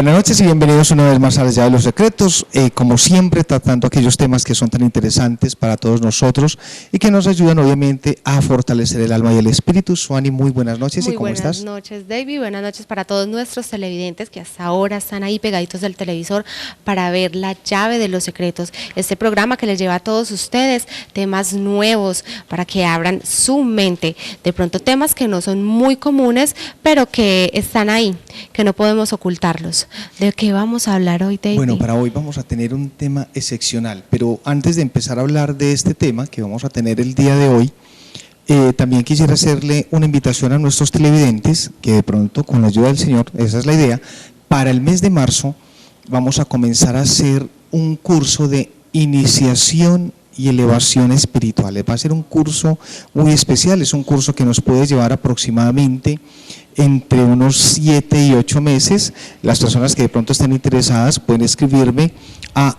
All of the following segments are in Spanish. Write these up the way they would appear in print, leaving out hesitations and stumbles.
Buenas noches y bienvenidos una vez más a La Llave de los Secretos, como siempre tratando aquellos temas que son tan interesantes para todos nosotros y que nos ayudan obviamente a fortalecer el alma y el espíritu. Suani, muy buenas noches. ¿Y cómo estás? Muy buenas noches, David, buenas noches para todos nuestros televidentes que hasta ahora están ahí pegaditos del televisor para ver La Llave de los Secretos, este programa que les lleva a todos ustedes temas nuevos para que abran su mente, de pronto temas que no son muy comunes, pero que están ahí, que no podemos ocultarlos. ¿De qué vamos a hablar hoy, David? Bueno, para hoy vamos a tener un tema excepcional, pero antes de empezar a hablar de este tema que vamos a tener el día de hoy, también quisiera hacerle una invitación a nuestros televidentes, que de pronto con la ayuda del Señor, esa es la idea, para el mes de marzo vamos a comenzar a hacer un curso de iniciación y elevación espiritual. Va a ser un curso muy especial, es un curso que nos puede llevar aproximadamente entre unos 7 y 8 meses. Las personas que de pronto estén interesadas pueden escribirme a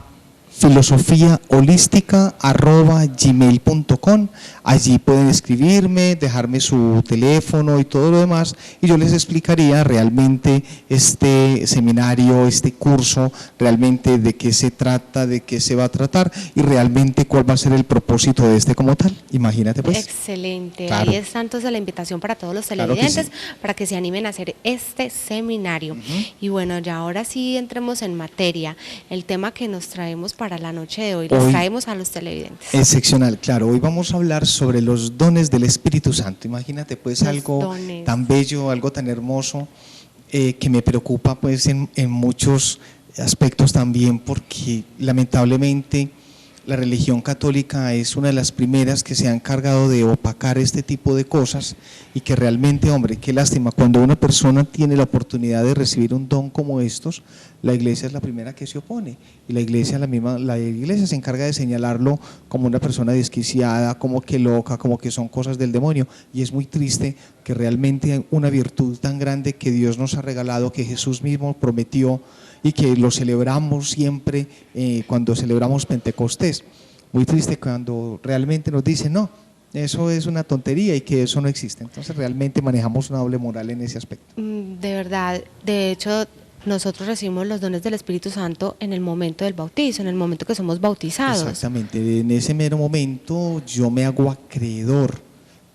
filosofiaholística@gmail.com. Allí pueden escribirme, dejarme su teléfono y todo lo demás, y yo les explicaría realmente este seminario, este curso, realmente de qué se trata, de qué se va a tratar y realmente cuál va a ser el propósito de este como tal. Imagínate pues. Excelente, Claro. Ahí está entonces la invitación para todos los televidentes, Claro que sí. para que se animen a hacer este seminario. Y bueno, ya ahora sí entremos en materia, el tema que nos traemos para la noche de hoy, les traemos a los televidentes. Excepcional, claro. Hoy vamos a hablar sobre los dones del Espíritu Santo. Imagínate pues algo tan bello, algo tan hermoso, que me preocupa pues en muchos aspectos también, porque lamentablemente la religión católica es una de las primeras que se ha encargado de opacar este tipo de cosas, y que realmente, hombre, qué lástima, cuando una persona tiene la oportunidad de recibir un don como estos, la iglesia es la primera que se opone, y la iglesia se encarga de señalarlo como una persona desquiciada, como que loca, como que son cosas del demonio, y es muy triste que realmente una virtud tan grande que Dios nos ha regalado, que Jesús mismo prometió y que lo celebramos siempre cuando celebramos Pentecostés. Muy triste cuando realmente nos dicen, no, eso es una tontería y que eso no existe. Entonces realmente manejamos una doble moral en ese aspecto. De verdad, de hecho, nosotros recibimos los dones del Espíritu Santo en el momento del bautizo, en el momento que somos bautizados. Exactamente, en ese mero momento yo me hago acreedor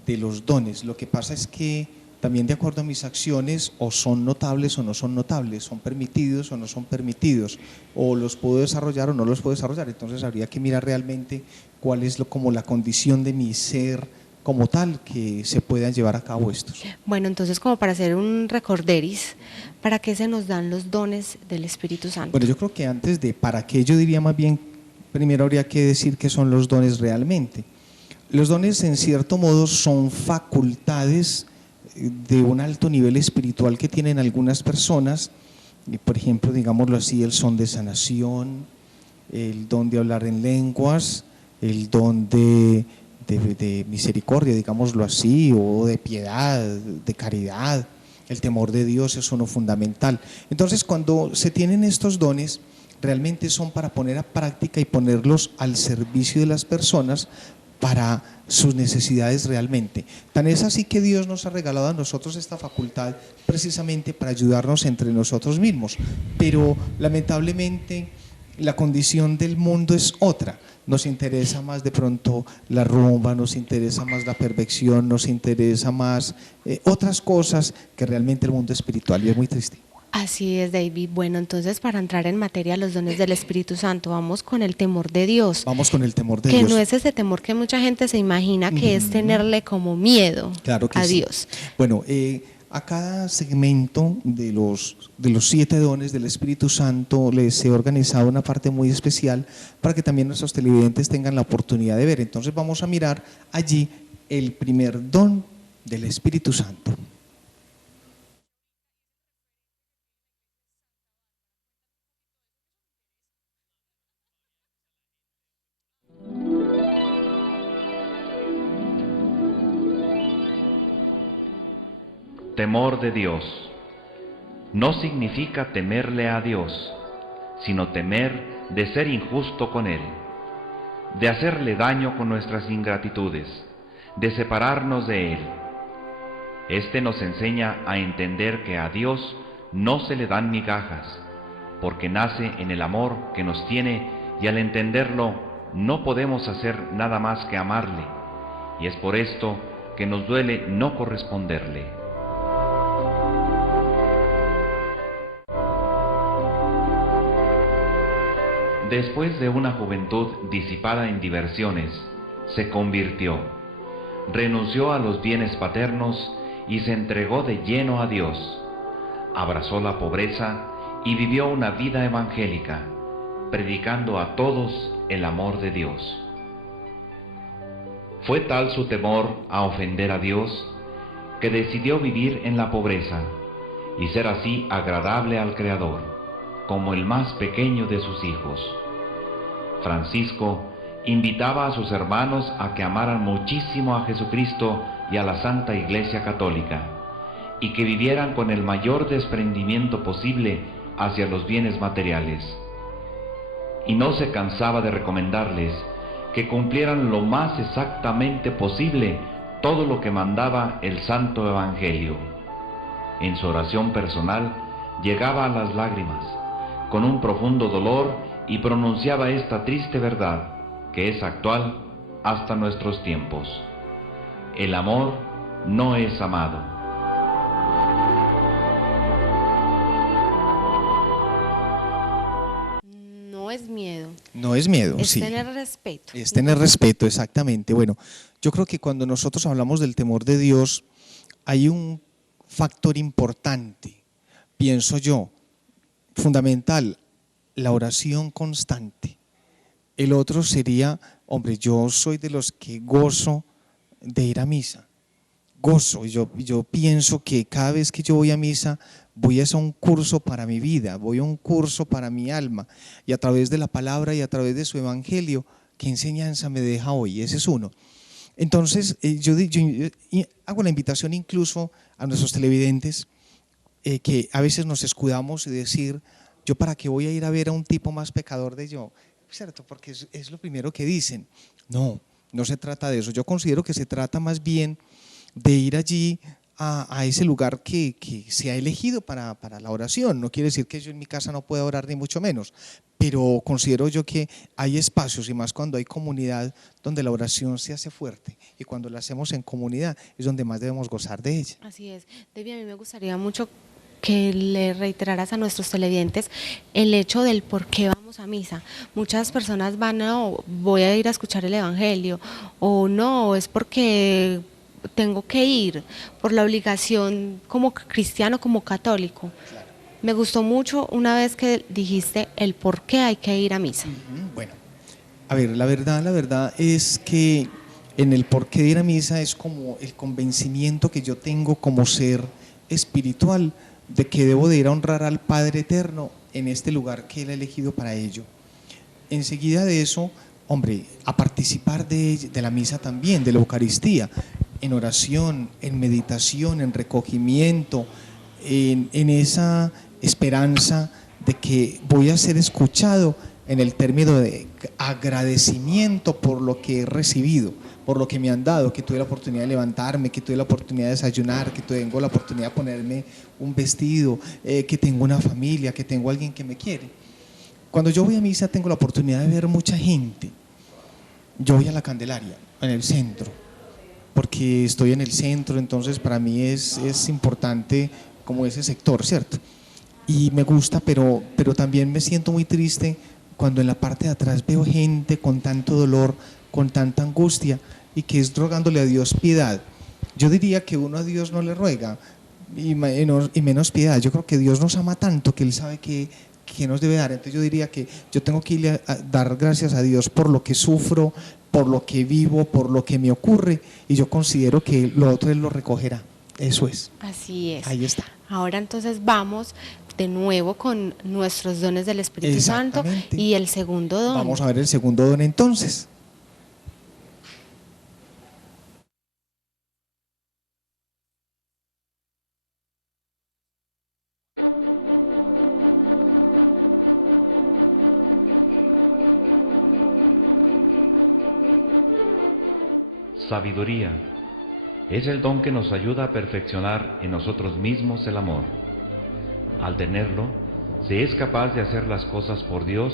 de los dones. Lo que pasa es que también de acuerdo a mis acciones, o son notables o no son notables, son permitidos o no son permitidos, o los puedo desarrollar o no los puedo desarrollar. Entonces habría que mirar realmente cuál es como la condición de mi ser como tal, que se puedan llevar a cabo estos. Bueno, entonces, como para hacer un recorderis, ¿para qué se nos dan los dones del Espíritu Santo? Bueno, yo creo que antes de para qué, yo diría más bien, primero habría que decir qué son los dones realmente. Los dones, en cierto modo, son facultades de un alto nivel espiritual que tienen algunas personas, por ejemplo, digámoslo así, el don de sanación, el don de hablar en lenguas, el don de misericordia, digámoslo así, o de piedad, de caridad. El temor de Dios es uno fundamental. Entonces, cuando se tienen estos dones, realmente son para poner a práctica y ponerlos al servicio de las personas para sus necesidades realmente. Tan es así que Dios nos ha regalado a nosotros esta facultad precisamente para ayudarnos entre nosotros mismos, pero lamentablemente la condición del mundo es otra. Nos interesa más de pronto la rumba, nos interesa más la perfección, nos interesa más otras cosas que realmente el mundo espiritual, y es muy triste. Así es, David. Bueno, entonces, para entrar en materia, los dones del Espíritu Santo, vamos con el temor de Dios. Vamos con el temor de Dios. Dios. Que no es ese temor que mucha gente se imagina que es tenerle como miedo a Dios. Bueno, a cada segmento de los 7 dones del Espíritu Santo les he organizado una parte muy especial para que también nuestros televidentes tengan la oportunidad de ver. Entonces vamos a mirar allí el primer don del Espíritu Santo. Temor de Dios no significa temerle a Dios, sino temer de ser injusto con Él, de hacerle daño con nuestras ingratitudes, de separarnos de Él. Este nos enseña a entender que a Dios no se le dan migajas, porque nace en el amor que nos tiene y al entenderlo no podemos hacer nada más que amarle, y es por esto que nos duele no corresponderle. Después de una juventud disipada en diversiones, se convirtió, renunció a los bienes paternos y se entregó de lleno a Dios. Abrazó la pobreza y vivió una vida evangélica, predicando a todos el amor de Dios. Fue tal su temor a ofender a Dios que decidió vivir en la pobreza y ser así agradable al Creador, como el más pequeño de sus hijos. Francisco invitaba a sus hermanos a que amaran muchísimo a Jesucristo y a la Santa Iglesia Católica, y que vivieran con el mayor desprendimiento posible hacia los bienes materiales. Y no se cansaba de recomendarles que cumplieran lo más exactamente posible todo lo que mandaba el Santo Evangelio. En su oración personal llegaba a las lágrimas, con un profundo dolor, y pronunciaba esta triste verdad, que es actual hasta nuestros tiempos: el amor no es amado. No es miedo. No es miedo, Es sí. tener respeto. Es tener respeto, exactamente. Bueno, yo creo que cuando nosotros hablamos del temor de Dios, hay un factor importante, pienso yo, fundamental: la oración constante. El otro sería, hombre, yo soy de los que gozo de ir a misa. Gozo, yo pienso que cada vez que yo voy a misa, voy a hacer un curso para mi vida, voy a un curso para mi alma, y a través de la palabra y a través de su evangelio, ¿qué enseñanza me deja hoy? Ese es uno. Entonces, yo hago la invitación incluso a nuestros televidentes, que a veces nos escudamos y decir: ¿yo para qué voy a ir a ver a un tipo más pecador de yo? ¿Cierto? Porque es lo primero que dicen. No, no se trata de eso. Yo considero que se trata más bien de ir allí a ese lugar que se ha elegido para la oración. No quiere decir que yo en mi casa no pueda orar, ni mucho menos, pero considero yo que hay espacios, y más cuando hay comunidad, donde la oración se hace fuerte, y cuando la hacemos en comunidad es donde más debemos gozar de ella. Así es. Debbie, a mí me gustaría mucho que le reiteraras a nuestros televidentes el hecho del por qué vamos a misa. Muchas personas van: no, voy a ir a escuchar el evangelio, o no, es porque tengo que ir por la obligación como cristiano, como católico. Claro. Me gustó mucho una vez que dijiste el por qué hay que ir a misa. Bueno, a ver, la verdad es que en el por qué ir a misa es como el convencimiento que yo tengo como ser espiritual de que debo de ir a honrar al Padre Eterno en este lugar que Él ha elegido para ello. Enseguida de eso, hombre, a participar de la misa también, de la Eucaristía, en oración, en meditación, en recogimiento, en esa esperanza de que voy a ser escuchado en el término de agradecimiento por lo que he recibido, por lo que me han dado, que tuve la oportunidad de levantarme, que tuve la oportunidad de desayunar, que tengo la oportunidad de ponerme un vestido, que tengo una familia, que tengo alguien que me quiere. Cuando yo voy a misa tengo la oportunidad de ver mucha gente. Yo voy a la Candelaria, en el centro, porque estoy en el centro, entonces para mí es importante como ese sector, ¿cierto? Y me gusta, pero también me siento muy triste cuando en la parte de atrás veo gente con tanto dolor, con tanta angustia, y que es rogándole a Dios piedad. Yo diría que uno a Dios no le ruega, y menos piedad. Yo creo que Dios nos ama tanto que Él sabe que nos debe dar. Entonces yo diría que yo tengo que irle a dar gracias a Dios por lo que sufro, por lo que vivo, por lo que me ocurre, y yo considero que lo otro Él lo recogerá. Eso es. Así es. Ahí está. Ahora entonces vamos de nuevo con nuestros dones del Espíritu Santo y el segundo don. Vamos a ver el segundo don entonces. Sabiduría es el don que nos ayuda a perfeccionar en nosotros mismos el amor. Al tenerlo, se es capaz de hacer las cosas por Dios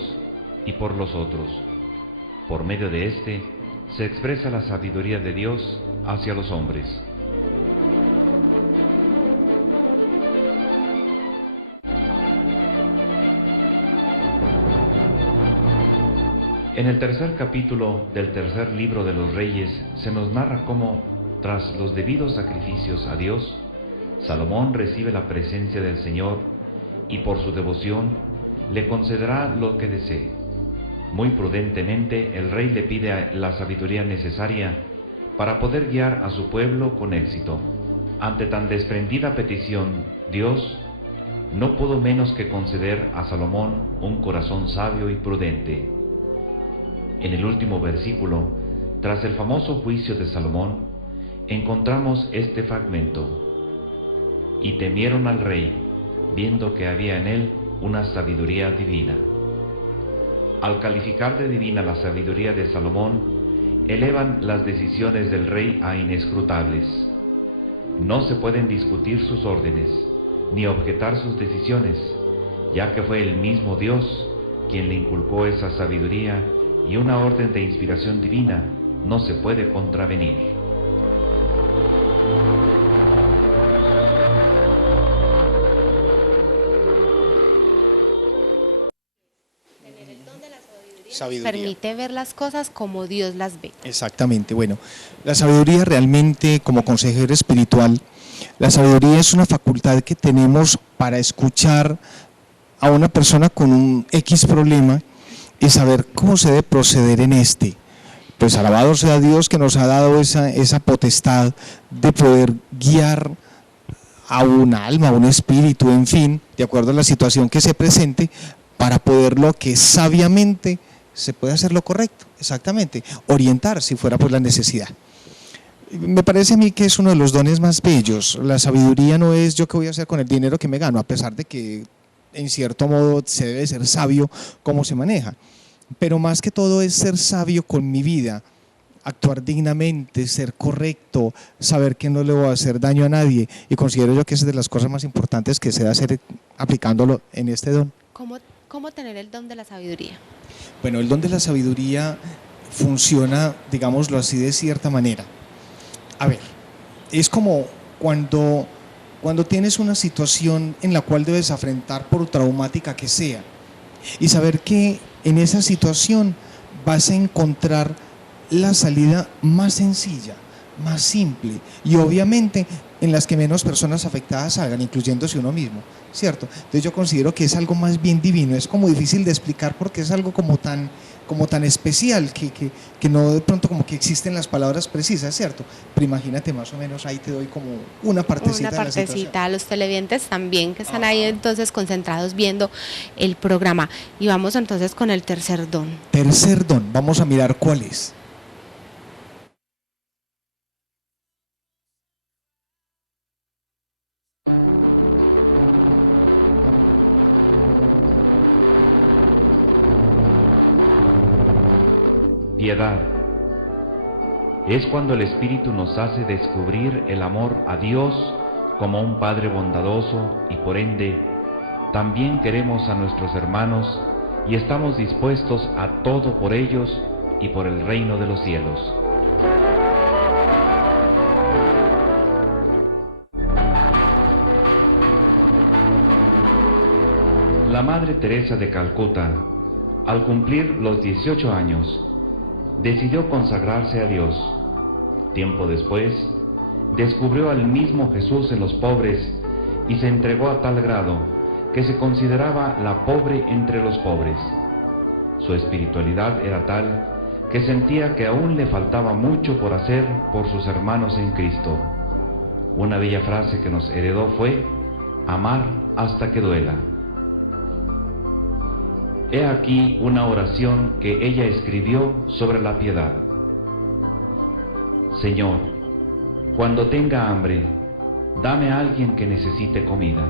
y por los otros. Por medio de éste se expresa la sabiduría de Dios hacia los hombres. En el tercer capítulo del tercer libro de los Reyes se nos narra cómo, tras los debidos sacrificios a Dios, Salomón recibe la presencia del Señor y por su devoción le concederá lo que desee. Muy prudentemente el rey le pide la sabiduría necesaria para poder guiar a su pueblo con éxito. Ante tan desprendida petición, Dios no pudo menos que conceder a Salomón un corazón sabio y prudente. En el último versículo, tras el famoso juicio de Salomón, encontramos este fragmento: y temieron al rey, viendo que había en él una sabiduría divina. Al calificar de divina la sabiduría de Salomón, elevan las decisiones del rey a inescrutables. No se pueden discutir sus órdenes, ni objetar sus decisiones, ya que fue el mismo Dios quien le inculcó esa sabiduría, y una orden de inspiración divina no se puede contravenir. Sabiduría. Permite ver las cosas como Dios las ve. Exactamente, bueno, la sabiduría realmente, como consejero espiritual, la sabiduría es una facultad que tenemos para escuchar a una persona con un X problema y saber cómo se debe proceder en este. Pues alabado sea Dios que nos ha dado esa potestad de poder guiar a un alma, a un espíritu, en fin, de acuerdo a la situación que se presente, para poder lo que sabiamente se puede hacer lo correcto, exactamente, orientar si fuera por la necesidad. Me parece a mí que es uno de los dones más bellos. La sabiduría no es yo qué voy a hacer con el dinero que me gano, a pesar de que en cierto modo se debe ser sabio cómo se maneja, pero más que todo es ser sabio con mi vida, actuar dignamente, ser correcto, saber que no le voy a hacer daño a nadie, y considero yo que esa es de las cosas más importantes que se debe hacer aplicándolo en este don. ¿Cómo tener el don de la sabiduría? Bueno, el don de la sabiduría funciona, digámoslo así, de cierta manera. A ver, es como cuando tienes una situación en la cual debes afrontar, por traumática que sea, y saber que en esa situación vas a encontrar la salida más sencilla, más simple, y obviamente en las que menos personas afectadas salgan, incluyéndose uno mismo, ¿cierto? Entonces yo considero que es algo más bien divino, es como difícil de explicar porque es algo como tan especial que no de pronto como que existen las palabras precisas, ¿cierto? Pero imagínate, más o menos ahí te doy como una partecita de la situación. A los televidentes también que están ahí entonces concentrados viendo el programa. Y vamos entonces con el tercer don. Tercer don, vamos a mirar cuál es. Piedad. Es cuando el Espíritu nos hace descubrir el amor a Dios como un Padre bondadoso y por ende también queremos a nuestros hermanos y estamos dispuestos a todo por ellos y por el reino de los cielos. La Madre Teresa de Calcuta, al cumplir los 18 años, decidió consagrarse a Dios. Tiempo después, descubrió al mismo Jesús en los pobres y se entregó a tal grado que se consideraba la pobre entre los pobres. Su espiritualidad era tal que sentía que aún le faltaba mucho por hacer por sus hermanos en Cristo. Una bella frase que nos heredó fue: amar hasta que duela. He aquí una oración que ella escribió sobre la piedad. Señor, cuando tenga hambre, dame a alguien que necesite comida.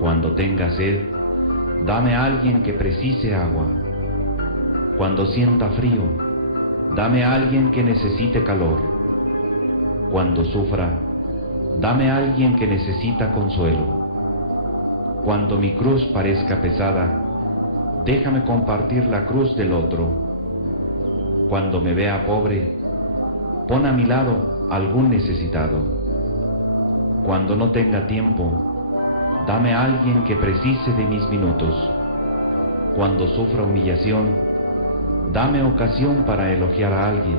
Cuando tenga sed, dame a alguien que precise agua. Cuando sienta frío, dame a alguien que necesite calor. Cuando sufra, dame a alguien que necesita consuelo. Cuando mi cruz parezca pesada, déjame compartir la cruz del otro. Cuando me vea pobre, pon a mi lado algún necesitado. Cuando no tenga tiempo, dame a alguien que precise de mis minutos. Cuando sufra humillación, dame ocasión para elogiar a alguien.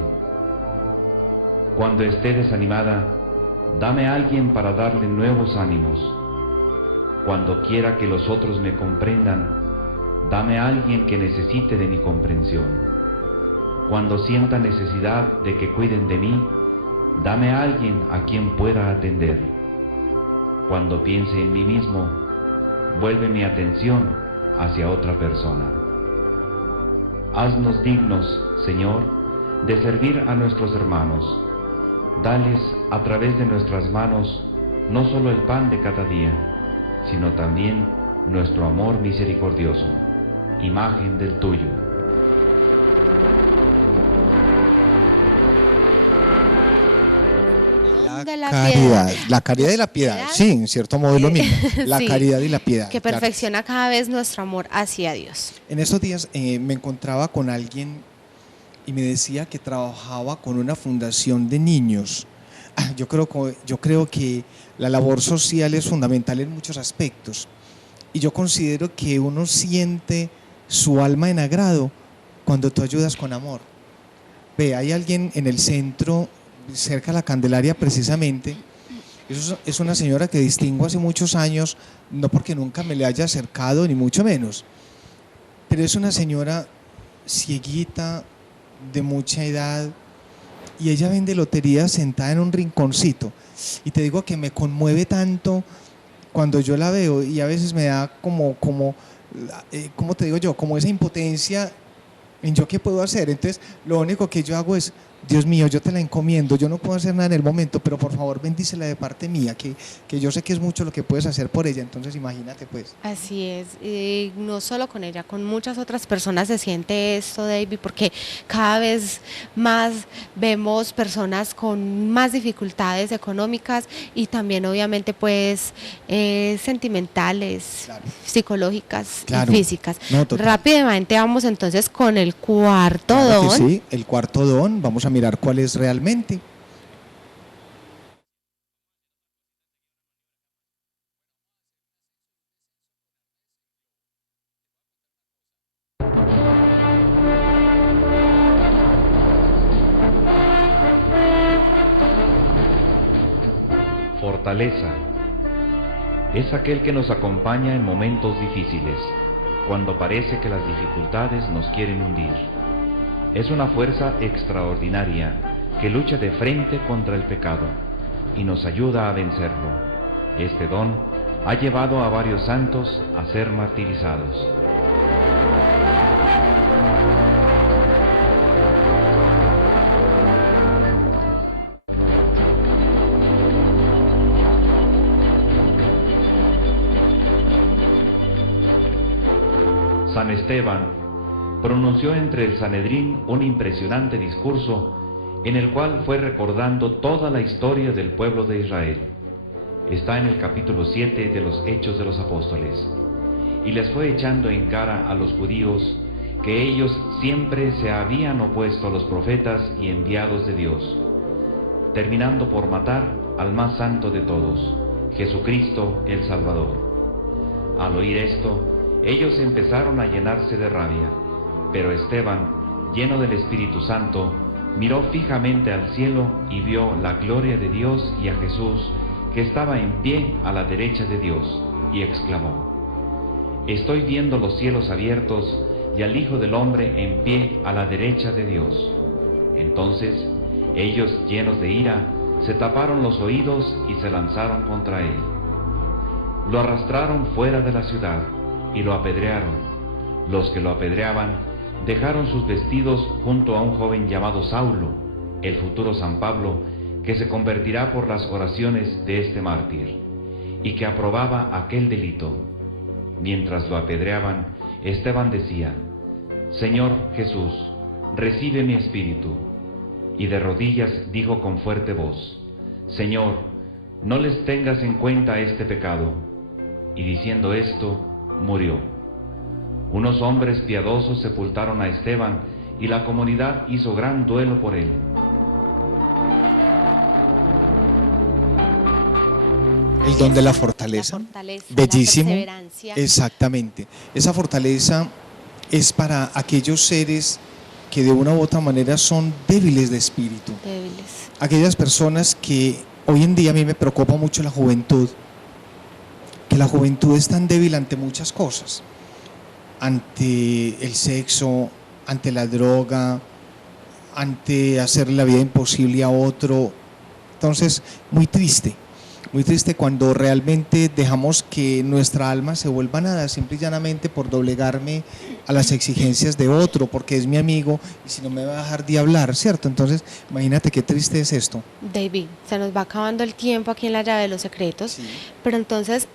Cuando esté desanimada, dame a alguien para darle nuevos ánimos. Cuando quiera que los otros me comprendan, dame a alguien que necesite de mi comprensión. Cuando sienta necesidad de que cuiden de mí, dame a alguien a quien pueda atender. Cuando piense en mí mismo, vuelve mi atención hacia otra persona. Haznos dignos, Señor, de servir a nuestros hermanos. Dales a través de nuestras manos no solo el pan de cada día, sino también nuestro amor misericordioso, imagen del tuyo. La caridad y la piedad, sí, en cierto modo es lo mismo, la Sí, caridad y la piedad. que claro. perfecciona cada vez nuestro amor hacia Dios. En estos días me encontraba con alguien y me decía que trabajaba con una fundación de niños. Yo creo que la labor social es fundamental en muchos aspectos y yo considero que uno siente su alma en agrado cuando tú ayudas con amor. Ve, hay alguien en el centro, cerca de la Candelaria precisamente, es una señora que distingo hace muchos años, no porque nunca me le haya acercado ni mucho menos, pero es una señora cieguita, de mucha edad, y ella vende lotería sentada en un rinconcito. Y te digo que me conmueve tanto cuando yo la veo y a veces me da como te digo yo, como esa impotencia en yo qué puedo hacer. Entonces lo único que yo hago es, Dios mío, yo te la encomiendo, yo no puedo hacer nada en el momento, pero por favor bendícela de parte mía, que yo sé que es mucho lo que puedes hacer por ella. Entonces imagínate pues. Así es, y no solo con ella, con muchas otras personas se siente esto, David, porque cada vez más vemos personas con más dificultades económicas y también obviamente pues sentimentales, Claro. psicológicas Claro. y físicas. No, total. Rápidamente vamos entonces con el cuarto Claro que don. sí, el cuarto don, vamos a mirar cuál es realmente. Fortaleza es aquel que nos acompaña en momentos difíciles, cuando parece que las dificultades nos quieren hundir. Es una fuerza extraordinaria que lucha de frente contra el pecado y nos ayuda a vencerlo. Este don ha llevado a varios santos a ser martirizados. San Esteban pronunció entre el Sanedrín un impresionante discurso en el cual fue recordando toda la historia del pueblo de Israel. Está en el capítulo 7 de los Hechos de los Apóstoles. Y les fue echando en cara a los judíos que ellos siempre se habían opuesto a los profetas y enviados de Dios, terminando por matar al más santo de todos, Jesucristo el Salvador. Al oír esto, ellos empezaron a llenarse de rabia, pero Esteban, lleno del Espíritu Santo, miró fijamente al cielo y vio la gloria de Dios y a Jesús, que estaba en pie a la derecha de Dios, y exclamó: Estoy viendo los cielos abiertos y al Hijo del Hombre en pie a la derecha de Dios. Entonces, ellos, llenos de ira, se taparon los oídos y se lanzaron contra él. Lo arrastraron fuera de la ciudad y lo apedrearon. Los que lo apedreaban dejaron sus vestidos junto a un joven llamado Saulo, el futuro San Pablo, que se convertirá por las oraciones de este mártir, y que aprobaba aquel delito. Mientras lo apedreaban, Esteban decía: Señor Jesús, recibe mi espíritu. Y de rodillas dijo con fuerte voz: Señor, no les tengas en cuenta este pecado. y diciendo esto, murió. Unos hombres piadosos sepultaron a Esteban, y la comunidad hizo gran duelo por él. El don de la fortaleza. Bellísimo. La perseverancia. Exactamente. Esa fortaleza es para aquellos seres que de una u otra manera son débiles de espíritu. Débiles. Aquellas personas que hoy en día a mí me preocupa mucho la juventud, que la juventud es tan débil ante muchas cosas, ante el sexo, ante la droga, ante hacerle la vida imposible a otro. Entonces, muy triste cuando realmente dejamos que nuestra alma se vuelva nada, simple y llanamente por doblegarme a las exigencias de otro, porque es mi amigo y si no me va a dejar de hablar, ¿cierto? Entonces, imagínate qué triste es esto. David, se nos va acabando el tiempo aquí en la llave de los secretos, Sí. pero entonces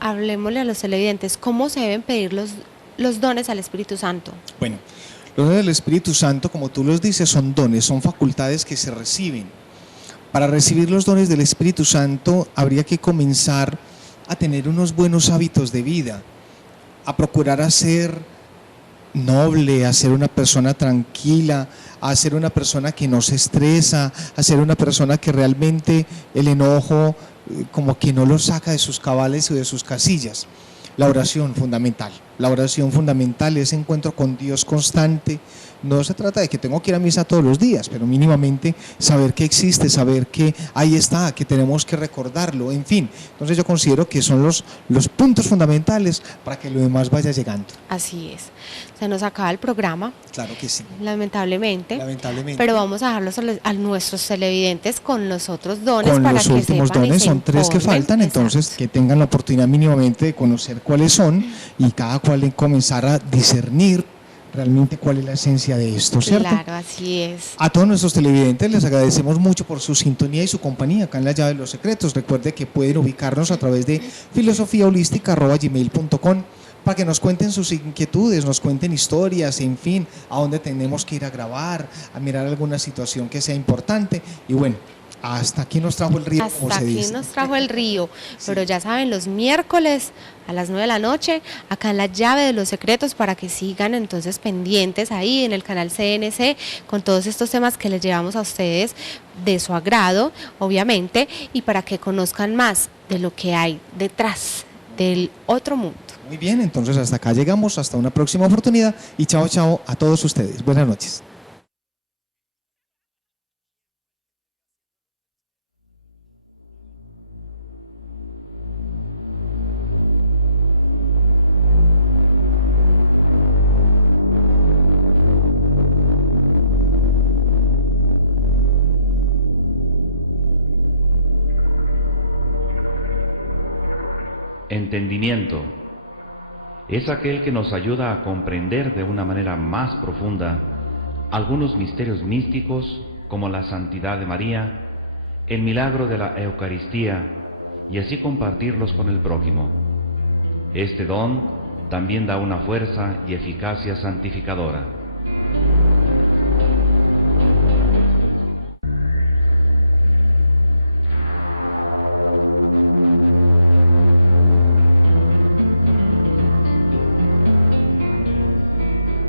hablemosle a los televidentes, ¿cómo se deben pedir los dones al Espíritu Santo? Bueno, los dones del Espíritu Santo, como tú los dices, son dones, son facultades que se reciben. Para recibir los dones del Espíritu Santo habría que comenzar a tener unos buenos hábitos de vida, a procurar a ser noble, a ser una persona tranquila, a ser una persona que no se estresa, a ser una persona que realmente el enojo como que no lo saca de sus cabales o de sus casillas. La oración fundamental, ese encuentro con Dios constante. No se trata de que tengo que ir a misa todos los días, pero mínimamente saber que existe, saber que ahí está, que tenemos que recordarlo, en fin. Entonces yo considero que son los puntos fundamentales para que lo demás vaya llegando. Así es. Se nos acaba el programa, Claro que sí. lamentablemente, Lamentablemente. pero vamos a dejarlos a nuestros televidentes con los otros dones Con para los que últimos sepan y dones, se son 3 que informen. faltan, entonces Exacto. que tengan la oportunidad mínimamente de conocer cuáles son y cada cual comenzar a discernir realmente cuál es la esencia de esto, ¿cierto? Claro, así es. A todos nuestros televidentes les agradecemos mucho por su sintonía y su compañía acá en La Llave de los Secretos. Recuerde que pueden ubicarnos a través de filosofiaholística@gmail.com para que nos cuenten sus inquietudes, nos cuenten historias, en fin, a dónde tenemos que ir a grabar, a mirar alguna situación que sea importante. Y bueno, hasta aquí nos trajo el río, como Hasta se aquí dice. nos trajo el río, pero ya saben, los miércoles a las 9 de la noche, acá en La Llave de los Secretos, para que sigan entonces pendientes ahí en el canal CNC con todos estos temas que les llevamos a ustedes de su agrado, obviamente, y para que conozcan más de lo que hay detrás del otro mundo. Muy bien, entonces hasta acá llegamos, hasta una próxima oportunidad y chao, chao a todos ustedes. Buenas noches. Entendimiento es aquel que nos ayuda a comprender de una manera más profunda algunos misterios místicos como la santidad de María, el milagro de la Eucaristía y así compartirlos con el prójimo. Este don también da una fuerza y eficacia santificadora.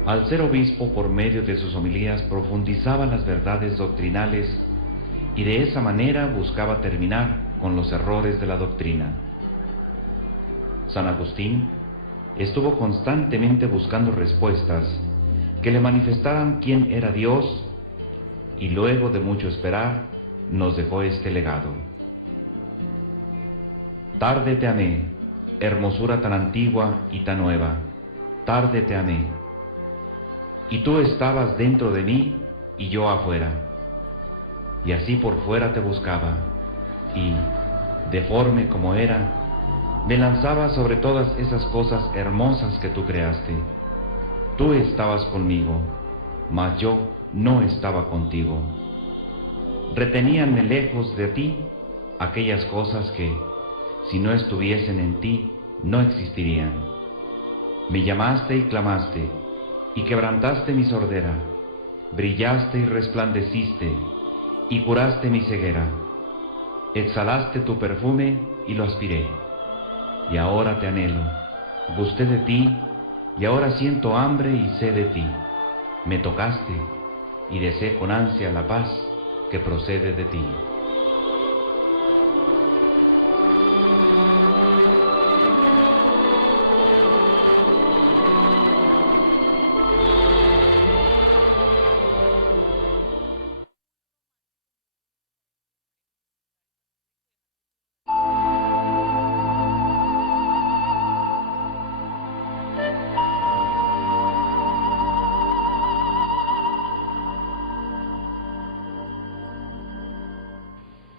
Al ser obispo, por medio de sus homilías profundizaba las verdades doctrinales y de esa manera buscaba terminar con los errores de la doctrina. San Agustín estuvo constantemente buscando respuestas que le manifestaran quién era Dios y luego de mucho esperar nos dejó este legado. Tarde te amé, hermosura tan antigua y tan nueva, tarde te amé. Y tú estabas dentro de mí y yo afuera. Y así por fuera te buscaba, y, deforme como era, me lanzaba sobre todas esas cosas hermosas que tú creaste. Tú estabas conmigo, mas yo no estaba contigo. Reteníanme lejos de ti aquellas cosas que, si no estuviesen en ti, no existirían. Me llamaste y clamaste, y quebrantaste mi sordera, brillaste y resplandeciste, y curaste mi ceguera. Exhalaste tu perfume y lo aspiré. y ahora te anhelo. Gusté de ti, y ahora siento hambre y sed de ti. Me tocaste, y deseé con ansia la paz que procede de ti.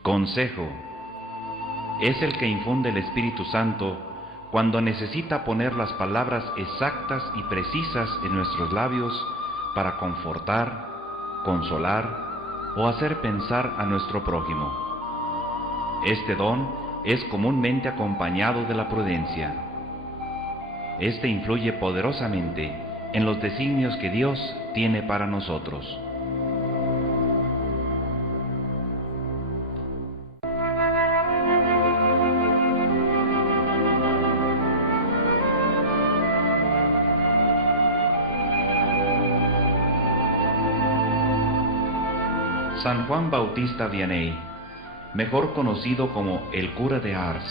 Consejo es el que infunde el Espíritu Santo cuando necesita poner las palabras exactas y precisas en nuestros labios para confortar, consolar o hacer pensar a nuestro prójimo. Este don es comúnmente acompañado de la prudencia. Este influye poderosamente en los designios que Dios tiene para nosotros. San Juan Bautista Vianney, mejor conocido como el cura de Ars,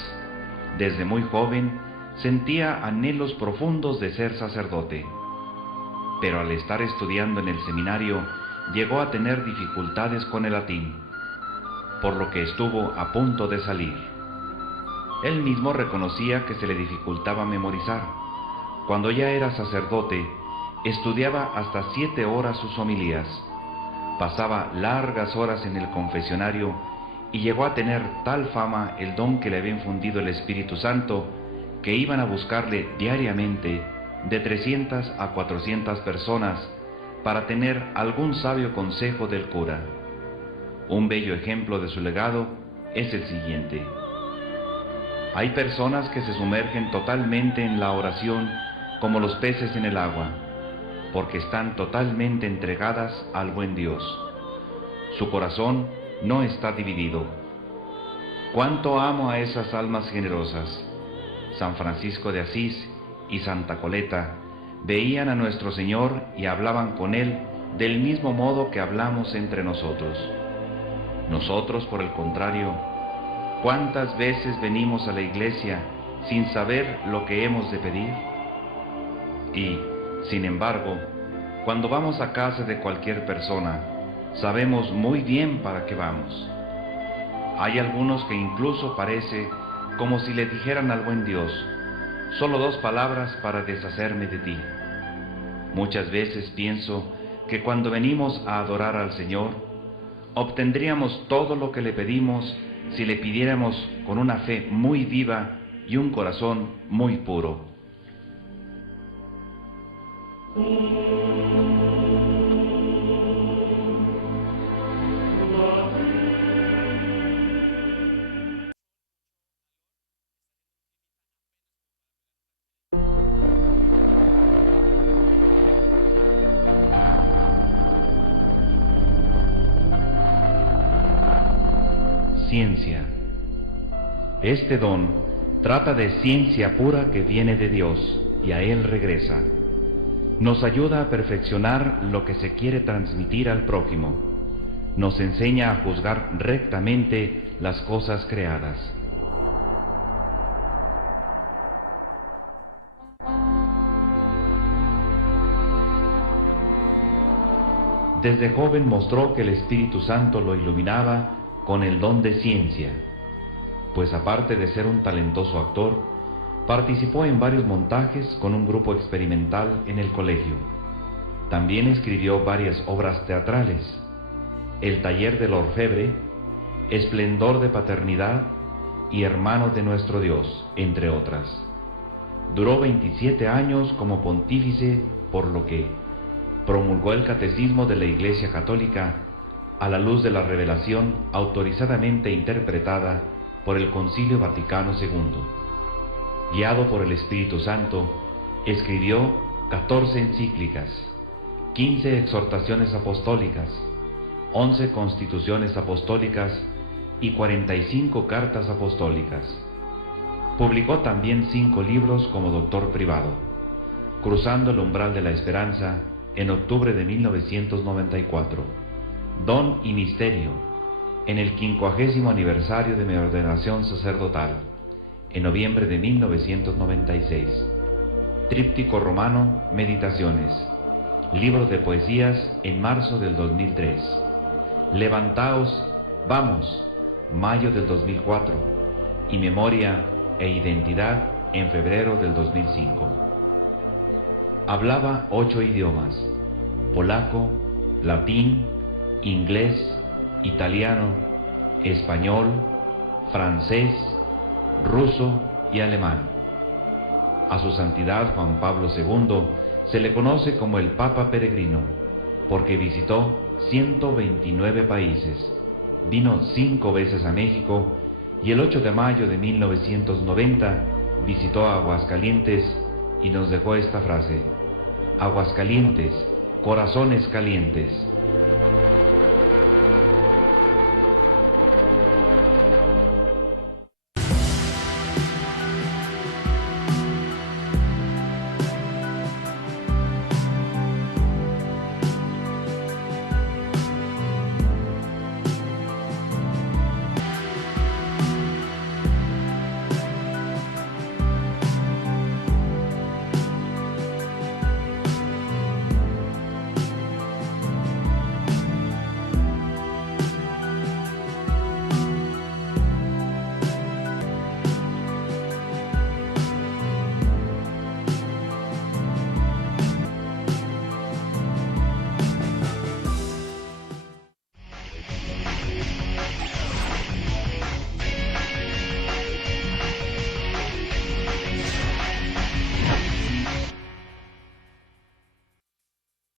desde muy joven sentía anhelos profundos de ser sacerdote, pero al estar estudiando en el seminario llegó a tener dificultades con el latín, por lo que estuvo a punto de salir. Él mismo reconocía que se le dificultaba memorizar. Cuando ya era sacerdote, estudiaba hasta 7 horas sus homilías. Pasaba largas horas en el confesionario y llegó a tener tal fama el don que le había infundido el Espíritu Santo que iban a buscarle diariamente de 300 a 400 personas para tener algún sabio consejo del cura. Un bello ejemplo de su legado es el siguiente. Hay personas que se sumergen totalmente en la oración como los peces en el agua, porque están totalmente entregadas al buen Dios. Su corazón no está dividido. ¡Cuánto amo a esas almas generosas! San Francisco de Asís y Santa Coleta veían a nuestro Señor y hablaban con Él del mismo modo que hablamos entre nosotros. Nosotros, por el contrario, ¿cuántas veces venimos a la iglesia sin saber lo que hemos de pedir? Y, sin embargo, cuando vamos a casa de cualquier persona, sabemos muy bien para qué vamos. Hay algunos que incluso parece como si le dijeran al buen Dios, solo 2 palabras para deshacerme de ti. Muchas veces pienso que cuando venimos a adorar al Señor, obtendríamos todo lo que le pedimos si le pidiéramos con una fe muy viva y un corazón muy puro. Ciencia. Este don trata de ciencia pura que viene de Dios y a Él regresa. Nos ayuda a perfeccionar lo que se quiere transmitir al prójimo. Nos enseña a juzgar rectamente las cosas creadas. Desde joven mostró que el Espíritu Santo lo iluminaba con el don de ciencia, pues aparte de ser un talentoso actor, participó en varios montajes con un grupo experimental en el colegio. También escribió varias obras teatrales: El taller del orfebre, Esplendor de paternidad y Hermanos de nuestro Dios, entre otras. Duró 27 años como pontífice, por lo que promulgó el Catecismo de la Iglesia Católica a la luz de la revelación autorizadamente interpretada por el Concilio Vaticano II. Guiado por el Espíritu Santo, escribió 14 encíclicas, 15 exhortaciones apostólicas, 11 constituciones apostólicas y 45 cartas apostólicas. Publicó también 5 libros como doctor privado. Cruzando el umbral de la esperanza, en octubre de 1994. Don y misterio, en el 50º aniversario de mi ordenación sacerdotal, en noviembre de 1996. Tríptico romano, Meditaciones. Libro de poesías en marzo del 2003. Levantaos, vamos, mayo del 2004. Y Memoria e Identidad en febrero del 2005. Hablaba 8 idiomas: polaco, latín, inglés, italiano, español, francés, ruso y alemán. A su santidad Juan Pablo II se le conoce como el Papa Peregrino, porque visitó 129 países, vino 5 veces a México y el 8 de mayo de 1990 visitó a Aguascalientes y nos dejó esta frase: Aguascalientes, corazones calientes.